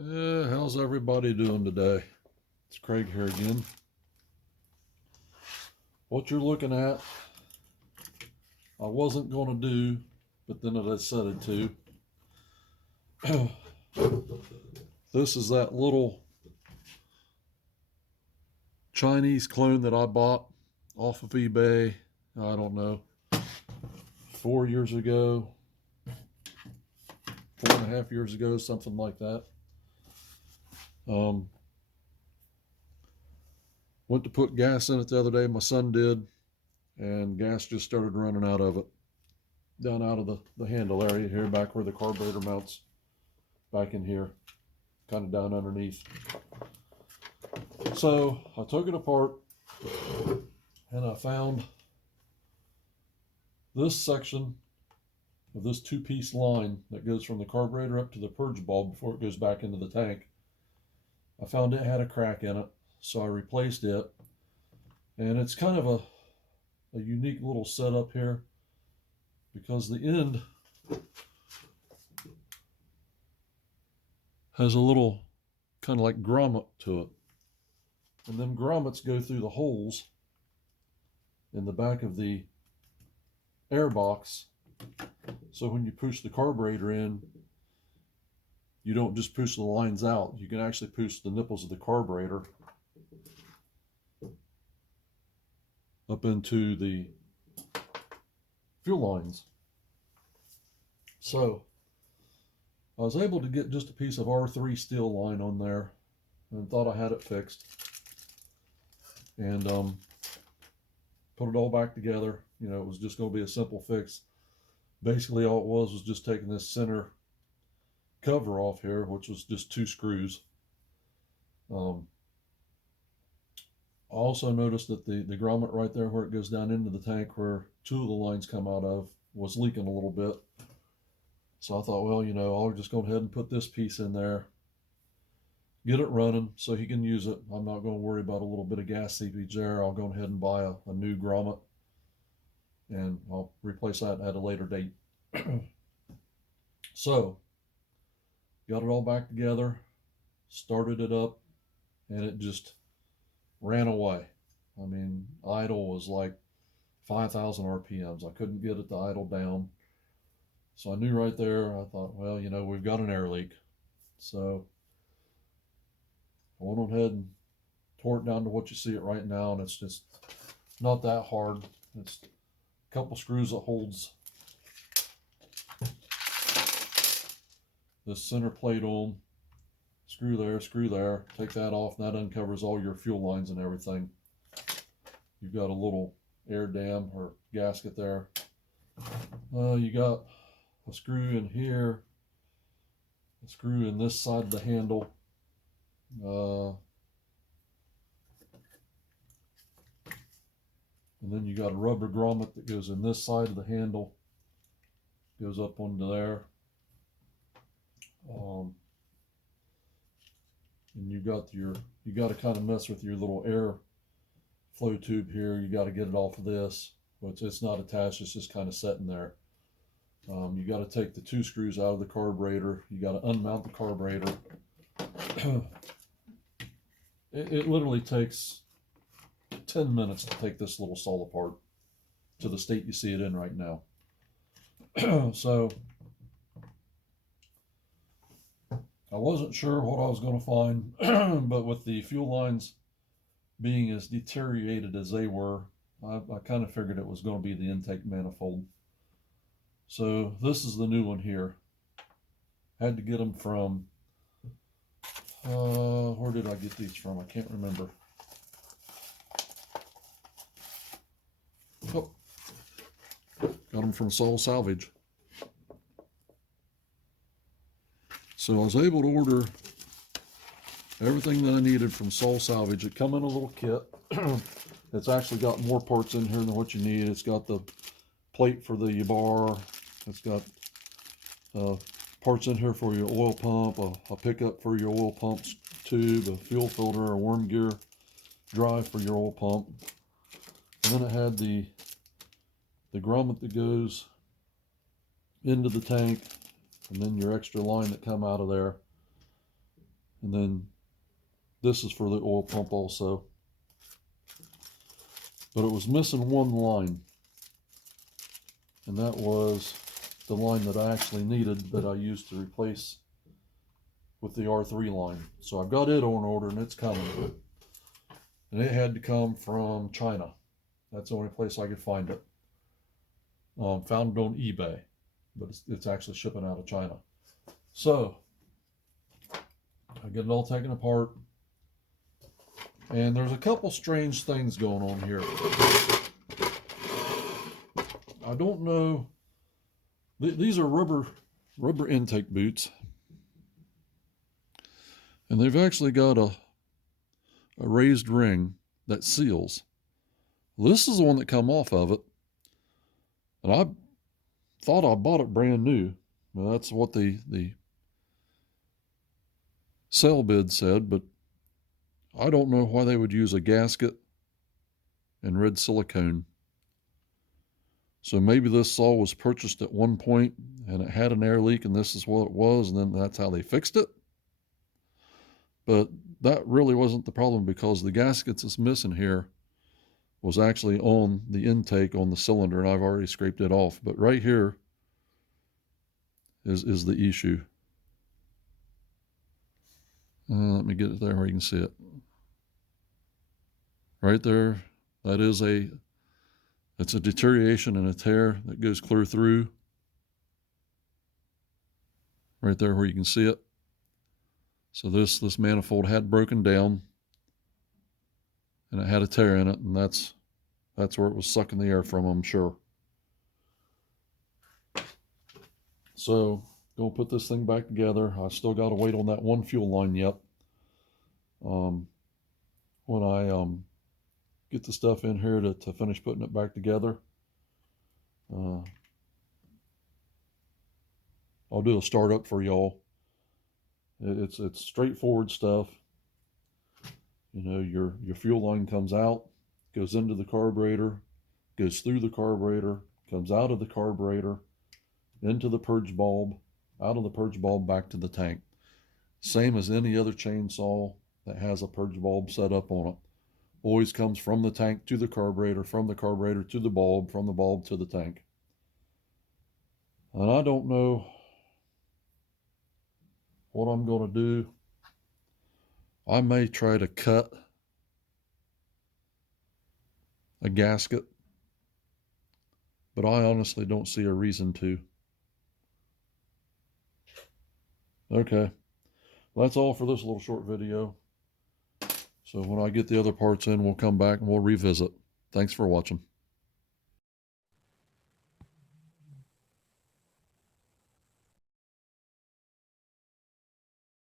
How's everybody doing today? It's Craig here again. What you're looking at, I wasn't going to do, but then I decided to. This is that little Chinese clone that I bought off of eBay, I don't know, 4 years ago, 4.5 years ago, something like that. Went to put gas in it the other day, my son did, and gas just started running out of it. Down out of the handle area here, back where the carburetor mounts, back in here, kind of down underneath. So I took it apart and I found this section of this two-piece line that goes from the carburetor up to the purge bulb before it goes back into the tank. I found it had a crack in it, so I replaced it. And it's kind of a unique little setup here, because the end has a little kind of like grommet to it. And them grommets go through the holes in the back of the air box. So when you push the carburetor in, you don't just push the lines out. You can actually push the nipples of the carburetor up into the fuel lines. So I was able to get just a piece of R3 steel line on there and thought I had it fixed. And put it all back together. You know, it was just going to be a simple fix. Basically all it was just taking this center cover off here, which was just 2 screws. I also noticed that the grommet right there where it goes down into the tank, where 2 of the lines come out of, was leaking a little bit. So I thought, well, you know, I'll just go ahead and put this piece in there, get it running so he can use it. I'm not going to worry about a little bit of gas seepage there. I'll go ahead and buy a new grommet, and I'll replace that at a later date. So got it all back together, started it up, and it just ran away. I mean, idle was like 5,000 RPMs. I couldn't get it to idle down. So I knew right there, I thought, well, you know, we've got an air leak. So I went ahead and tore it down to what you see it right now, and it's just not that hard. It's a couple screws that holds this center plate on. Screw there, take that off, and that uncovers all your fuel lines and everything. You've got a little air dam or gasket there. You got a screw in here, a screw in this side of the handle. And then you got a rubber grommet that goes in this side of the handle, goes up onto there. And you got to kind of mess with your little air flow tube here. You got to get it off of this, but it's not attached, it's just kind of sitting there. You got to take the 2 screws out of the carburetor. You got to unmount the carburetor. It literally takes 10 minutes to take this little saw apart to the state you see it in right now. So I wasn't sure what I was going to find, but with the fuel lines being as deteriorated as they were, I kind of figured it was going to be the intake manifold. So this is the new one here. Had to get them from, where did I get these from? I can't remember. Oh, got them from Soul Salvage. So I was able to order everything that I needed from Soul Salvage. It come in a little kit. It's actually got more parts in here than what you need. It's got the plate for the bar. It's got parts in here for your oil pump, a pickup for your oil pump tube, a fuel filter, a worm gear drive for your oil pump. And then it had the grommet that goes into the tank, and then your extra line that come out of there. And then this is for the oil pump also. But it was missing one line. And that was the line that I actually needed that I used to replace with the R3 line. So I've got it on order and it's coming. And it had to come from China. That's the only place I could find it. Found it on eBay, but it's actually shipping out of China. So I get it all taken apart. And there's a couple strange things going on here. I don't know. These are rubber intake boots. And they've actually got a raised ring that seals. This is the one that come off of it. And I thought I bought it brand new. Well, that's what the sale bid said, but I don't know why they would use a gasket and red silicone. So maybe this saw was purchased at one point and it had an air leak and this is what it was, and then that's how they fixed it. But that really wasn't the problem, because the gaskets that's missing here was actually on the intake on the cylinder, and I've already scraped it off. But right here is the issue. Let me get it there where you can see it. Right there, that is it's a deterioration and a tear that goes clear through. Right there where you can see it. So this manifold had broken down and it had a tear in it, and that's where it was sucking the air from, I'm sure. So gonna put this thing back together. I still got to wait on that one fuel line yet. When I get the stuff in here to finish putting it back together, I'll do a startup for y'all. It's straightforward stuff. You know, your fuel line comes out, goes into the carburetor, goes through the carburetor, comes out of the carburetor, into the purge bulb, out of the purge bulb back to the tank. Same as any other chainsaw that has a purge bulb set up on it. Always comes from the tank to the carburetor, from the carburetor to the bulb, from the bulb to the tank. And I don't know what I'm going to do. I may try to cut a gasket, but I honestly don't see a reason to. Okay, well, that's all for this little short video. So when I get the other parts in, we'll come back and we'll revisit. Thanks for watching.